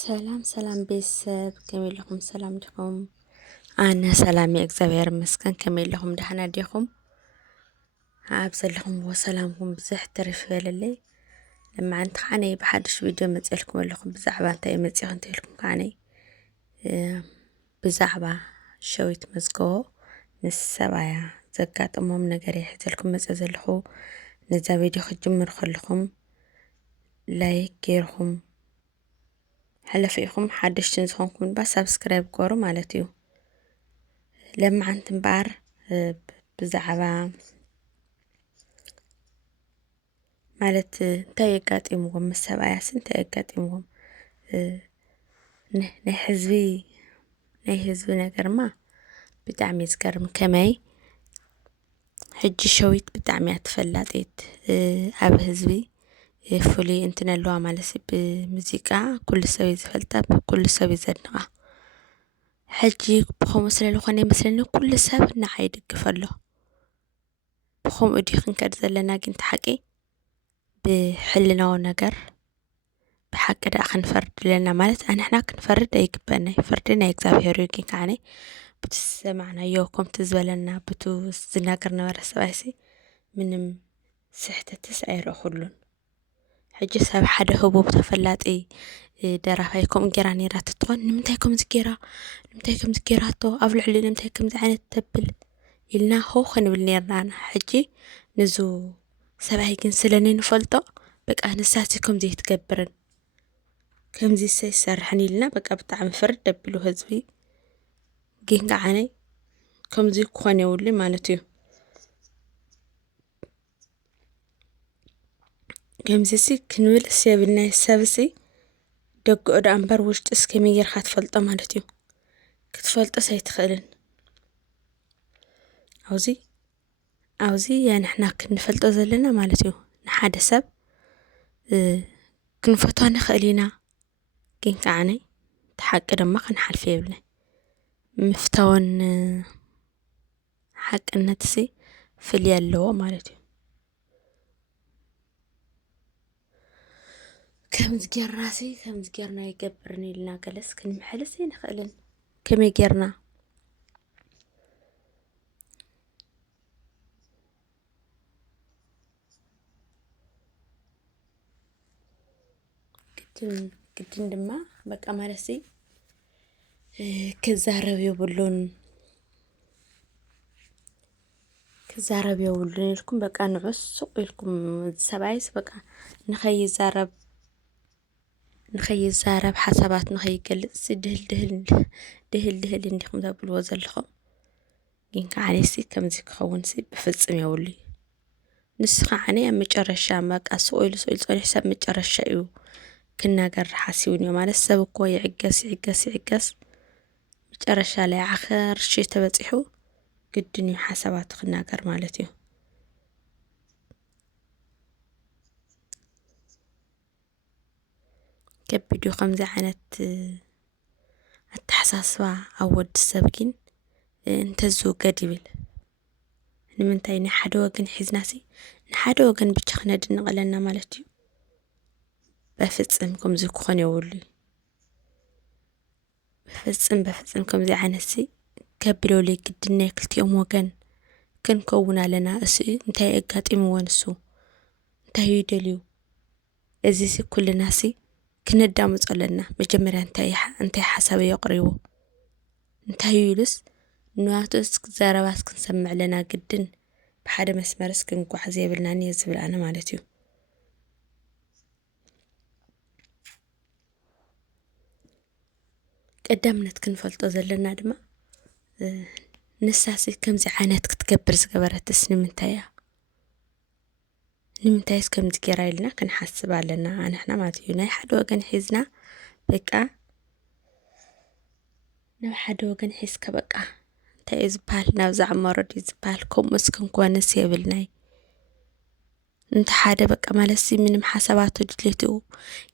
ሰላም ሰላም ቤተሰብ ከመይ ኢልኩም ሰላም ዲኹም? ኣነ ሰላም እየ እግዚኣብሔር ይመስገን። ከመይ ኢልኩም ደህና ዲኹም? ኣብ ዘለኹምዎ ሰላምኩም ብዙሕ ትርፍ ይበለለይ። ለማዓንቲ ከዓ ብሓድሽ ቪድዮ መፂልኩም ኣለኹም ብዛዕባ እንታይ መፂኹ እንተኢልኩም ከዓ ብዛዕባ ሸዊት መዝገቦ ምስ ሰባያ ዘጋጠሞም ነገር ይሕዘልኩም መፀ ዘለኹ። ነዛ ቪድዮ ክጅምሩ ከለኹም ላይክ ገይርኩም ሕለፍ ኢኹም ሓድሽትን ዝኾንኩም ባ ሰብስክራይብ ገይሩ ማለት እዩ። ለማዓንቲ እምበር ብዛዕባ ማለት እንታይ የጋጢምዎም ምስ ሰብኣያስ እንታይ የጋጢምዎም ናይ ህዝቢ ነገርማ ብጣዕሚ እዩ ዝገርም። ከመይ ሕጂ ሸዊት ብጣዕሚ እያ ተፈላጢት ኣብ ህዝቢ ፍሉይ እንትን ኣለዋ ማለት ብሙዚቃ ኩሉ ሰብ እዩ ዝፈልጣ ኩሉ ሰብ እዩ ዘድንቓ። ሕጂ ብኸምኡ ስለ ዝኾነ ይመስለኒ ኩሉ ሰብ ንዓ ይድግፍ ኣሎ። ብኸምኡ ድዩ ክንከድ ዘለና ግን እቲ ሓቂ ብሕልናዊ ነገር ብሓቂ ዳኣ ክንፈርድ ኣለና ማለት ኣንሕና ክንፈርድ ኣይግበአናይ። ፍርዲ ናይ እግዚኣብሔር እዩ። ግን ከዓነ በቲ ዝሰማዕናዮ ከምቲ ዝበለና በቱ ዝናገር ነበረ ሰብኣይሲ ምንም ስሕተትስ ኣይረአኹሉን። ሕጂ ሰብ ሓደ ህቡብ ተፈላጢ ደራፋይ ከምኡ ጌራ ነይራ ትትኾን ንምንታይ ከምዚ ጌራ ንምንታይ ከምዚ ጌራቶ ኣብ ልዕሊ ንምንታይ ከምዚ ዓይነት ተብል ኢልና ሆ ክንብል ነርና። ሕጂ ንዙ ሰብኣይ ግን ስለ ንፈልጦ በቃ ንሳሲ ከምዚ ኣይትገብርን ከምዚ ኣይሰርሕን ኢልና በቃ ብጣዕሚ ፍርድ ኣቢሉ ህዝቢ። ግን ከዓነ ከምዚ ክኾን የብሉን ማለት እዩ። ከምዚሲ ክንብልስ የብልናይ ሰብሲ ደጉዑ ዳኣ እምበር ውሽጥስ ከመይ ጌርካ ትፈልጦ ማለት እዩ። ክትፈልጦስ ኣይትኽእልን። ኣብዚ ንሕና ክንፈልጦ ዘለና ማለት እዩ ንሓደ ሰብ ክንፈትዎ ንኽእል ኢና። ግን ከዓነ እቲ ሓቂ ድማ ክንሓልፍ የብልናይ። ምፍታውን ሓቅነትሲ ፍልይ ኣለዎ ማለት እዩ። ከምዚ ጌርናሲ ከምዚ ጌርና ይገብርን ኢልና ገለስ ክንምሕልስ ኣይንኽእልን። ከመይ ጌርና ግድን ድማ በቃ ማለሲ ክዛረብ የብሉን ኢልኩም በቃ ንዑስ ሱቕ ኢልኩም ሰብኣይስ በቃ ንኸይዛረብ ሓሳባት ንኸይገልጽ ድህል እንዲኹም ተብልዎ ዘለኹም። ግን ከዓነሲ ከምዚ ክኸውንሲ ብፍጽም የብሉይ። ንሱ ከዓነ ኣብ መጨረሻ በቃ ስቕ ኢሉ ፀኒሑ ሰብ መጨረሻ እዩ ክናገር ሓሲቡ እኒኦ ማለት ሰብ እኮ ይዕገስ መጨረሻ ላይ ዓኸር ሽ ተበፂሑ ግድን እዩ ሓሳባቱ ክናገር ማለት እዩ። ከቢዱ ከምዚ ዓይነት ኣተሓሳስባ ኣብ ወዲ ሰብ ግን እንተዝውገድ ይብል። ንምንታይ ናይ ሓደ ወገን ሒዝናሲ ንሓደ ወገን ብቻ ክነድንቕ ኣለና ማለት እዩ። በፍጽም ከምዚ ክኾን የብሉይ። በፍጽም ከምዚ ዓይነትሲ ከቢዶም ግድን ናይ ክልቲኦም ወገን ክንከውን ኣለና። እሱ እንታይ ኣጋጢምዎ ንሱ እንታይ ይደልዩ እዚሲ ኩልናሲ ክነዳምፅ ኣለና። መጀመርያ እንታይ ሓሳብ የቕሪቡ እንታይ ኢሉስ ንዋቱስ ዘረባስ ክንሰምዕ ኣለና። ግድን ብሓደ መስመርስ ክንጓዓዝ የብልናን እየ ዝብል ኣነ ማለት እዩ። ቀዳምነት ክንፈልጦ ዘለና ድማ ንሳሲ ከምዚ ዓይነት ክትገብር ዝገበረትስ ንምንታይ እያ? ንምንታይስ ከምዚ ጌራ ኢልና ክንሓስብ ኣለና ኣንሕና ማለት እዩ። ናይ ሓደ ወገን ሒዝና በቃ ናብ ሓደ ወገን ሒዝካ በቃ እንታይ እዩ ዝብሃል ናብዚ ዓመሮ ድዩ ዝብሃል ከምኡስ ክንኮንስ የብልናይ። እንተ ሓደ በቃ ማለሲ ምንም ሓሳባቱ ድሌቱ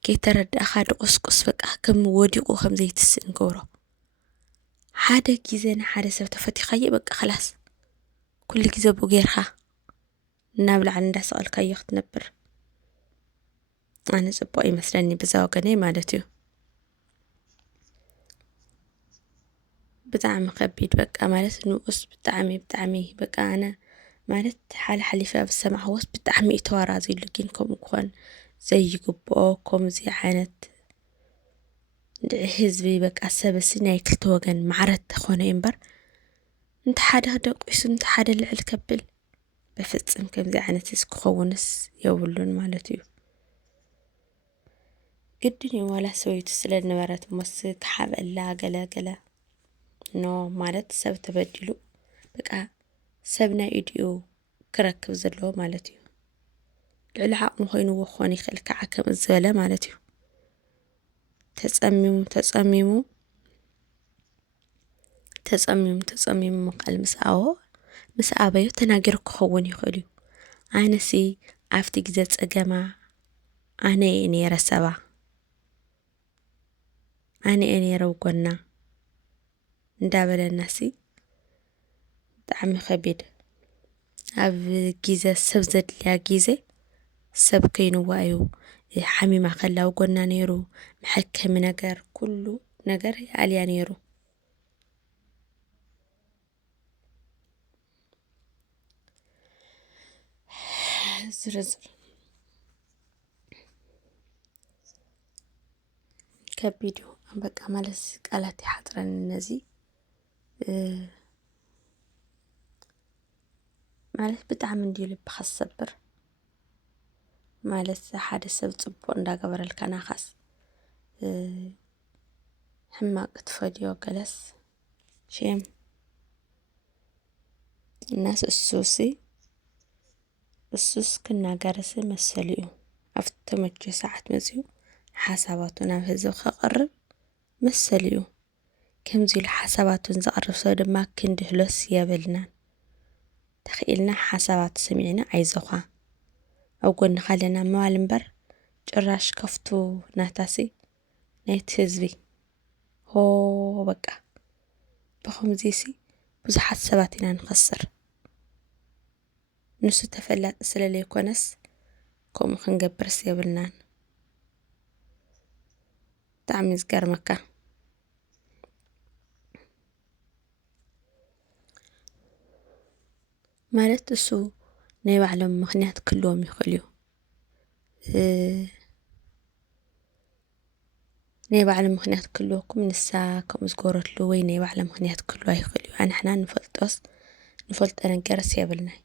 ከይተረዳእኻ ድቁስቁስ በቃ ከም ወዲቑ ከም ዘይትስእ ንገብሮ። ሓደ ግዜ ንሓደ ሰብ ተፈቲኻዮ በቃ خلاص ኩሉ ግዜ ብኡ ጌርካ ናብ ላዕሊ እንዳሰቐልካዮ ክትነብር ኣነ ጽቡቕ ይመስለኒ በዛ ወገነይ ማለት እዩ። ብጣዕሚ ከቢድ በቃ ማለት ንኡስ ብጣዕሚ በቃ ኣነ ማለት ሓሊፈ ኣብ ዝሰማዕክዎስ ብጣዕሚ እዩ ተዋራዚሉ ግን ከምኡ ክኾን ዘይግብኦ ከምዚ ዓይነት ህዝቢ በቃ ሰብሲ ናይ ክልተ ወገን ማዕረት ተኾነ እምበር እንተ ሓደ ደቂሱ እንተ ሓደ ልዕል ከብል በፍፅም ከምዚ ዓይነት ህዝቢ ክኸውንስ የብሉን ማለት እዩ። ግድን እዩ ዋላ ሰበይቱ ስለ ዝነበረት እሞስ ክሓብአላ ገለገለ ኖ ማለት ሰብ ተበዲሉ በቃ ሰብ ናይ ኢዱ እዩ ክረክብ ዘለዎ ማለት እዩ። ልዕሊ ዓቕሙ ኮይኑዎ ክኾን ይኽእል ከዓ ከምኡ ዝበለ ማለት እዩ። ተጸሚሙ ቃል ምስ ኣበዮ ተናጊሩ ክኸውን ይኽእል እዩ። ኣነሲ ኣብቲ ግዜ ፀገማ ኣነ እየ ነይረ ሰባ ኣነ እየ ነይረ ጎና እንዳበለናሲ ብጣዕሚ ከቢድ ኣብ ግዜ ሰብ ዘድልያ ግዜ ሰብ ከይንዋ እዩ ሓሚማ ከላ ኣብ ጎና ነይሩ መሐከሚ ነገር ኩሉ ነገር ኣልያ ነይሩ። ዝርዝር ከቢድ እዩ በቃ ማለት ቃላት ይሓጥረን እነዚህ ማለት ብጣዕሚ እንድዩ ልብኻ ዝሰብር ማለት ሓደ ሰብ ፅቡቅ እንዳገበረልካ ናኻስ ሕማቅ ትፈድዮ ገለስ ሸም እናስ እሱስ ክናገርስ መሰል እዩ ኣብቲ ተመቸ ሰዓት መፅኡ ሓሳባቱ ናብ ህዝቢ ከቕርብ መሰል እዩ። ከምዚ ኢሉ ሓሳባቱን ዘቕርብ ሰብ ድማ ክንድህሎስ የብልናን ተኽኢልና ሓሳባቱ ሰሚዕና ኣይዞኻ ኣብ ጎንኻ ኣለና ምባል እምበር ጭራሽ ከፍቱ ናታሲ ናይቲ ህዝቢ ሆ በቃ ብኸምዚሲ ብዙሓት ሰባት ኢና ንኸስር ንሱ ተፈላጢ ስለ ዘይኮነስ ከምኡ ክንገብርስ የብልናን። ብጣዕሚ ዝገርመካ ማለት እሱ ናይ ባዕሎም ምክንያት ክህልዎም ይኽእል እዩ። ናይ ባዕሎም ምክንያት ክህልወኩም ንሳ ከምኡ ዝገበረትሉ ወይ ናይ ባዕሎም ምክንያት ክህልዋ ይኽእል እዩ። ኣንሕና ንፈልጦ ነገርስ የብልናይ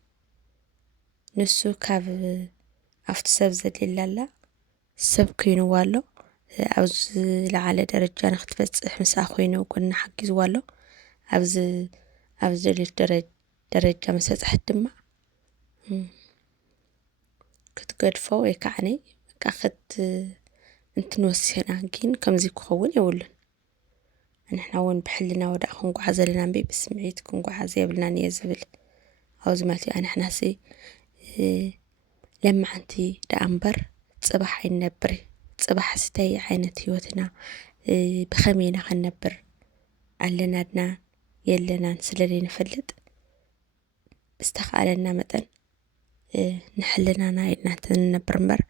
ንሱ ካብ ኣብቲ ሰብ ዘድልላ ሰብ ኮይኑዋ ኣሎ ኣብ ዝለዓለ ደረጃ ንክትበፅሕ ምስኣ ኮይኑ ጎና ሓጊዝዋ ኣሎ ኣብዚ ዘድልዮ ደረጃ ምስ በፅሐት ድማ ክትገድፎ ወይ ከዓኒ በቃ እንትንወስና ግን ከምዚ ክኸውን የብሉን። ንሕና እውን ብሕልና ወዳእ ክንጓዓዝ ዘለና እምበይ ብስምዒት ክንጓዓዝ የብልናን እየ ዝብል ኣብዚ ማለት እዩ። ኣንሕናሲ ለማዓንቲ ደኣ እምበር ፅባሕ ኣይንነብር ፅባሕ ስታይ ዓይነት ሂወትና ብኸመይ ኢና ክንነብር ኣለናድና የለናን ስለዘይንፈልጥ ዝተኻኣለና መጠን ንሕልናና ኢልና እንተንነብር እምበር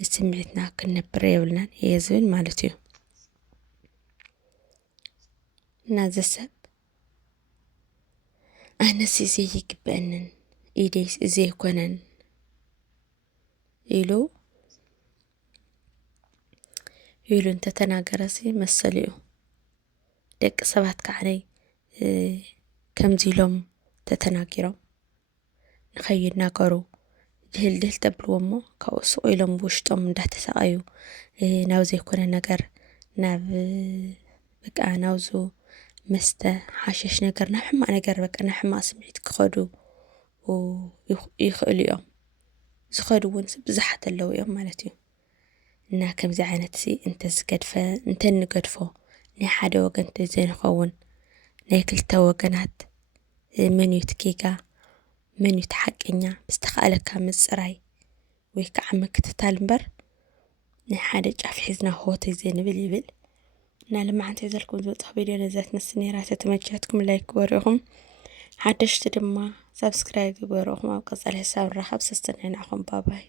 ንስምዒትና ክንነብር የብልናን እየ ዝብል ማለት እዩ። ናዚ ሰብ ኣነሲ ዘይግብአንን ኢደይስ ዘይኮነን ኢሉ እንተተናገረሲ መሰል እዩ። ደቂ ሰባት ከዓነይ ከምዚ ኢሎም ተተናጊሮም ንኸይናገሩ ድህል ተብልዎ እሞ ካብኡ ስቕ ኢሎም ብውሽጦም እንዳተሰቃዩ ናብ ዘይኮነ ነገር ናብ በቃ ናብዙ መስተ ሓሸሽ ነገር ናብ ሕማቅ ነገር በቃ ናብ ሕማቅ ስምዒት ክኸዱ ይኽእሉ እዮም። ዝኸዱ እውን ብዙሓት ኣለዉ እዮም ማለት እዩ። እና ከምዚ ዓይነት እንተንገድፎ ናይ ሓደ ወገን ዘይንኸውን ናይ ክልተ ወገናት መን እዩ ትኪጋ መን እዩ ተሓቀኛ ብዝተኻእለካ ምፅራይ ወይ ከዓ ምክትታል እምበር ናይ ሓደ ጫፍ ሒዝና ሆተይ ዘይንብል ይብል። እና ልማዓንቲ ዘለኩም ዝበፅሕ ቪድዮ ነዛ ትመስል ነይራ። ተተመቻትኩም ላይክ ግበሩ ኢኹም ሓደሽቲ ድማ ሰብስክራይብ ግበሩ ኢኹም። ኣብ ቀፃሊ ሓሳብ ንራኸብ ሰስተናይ ንዓኹም ባባይ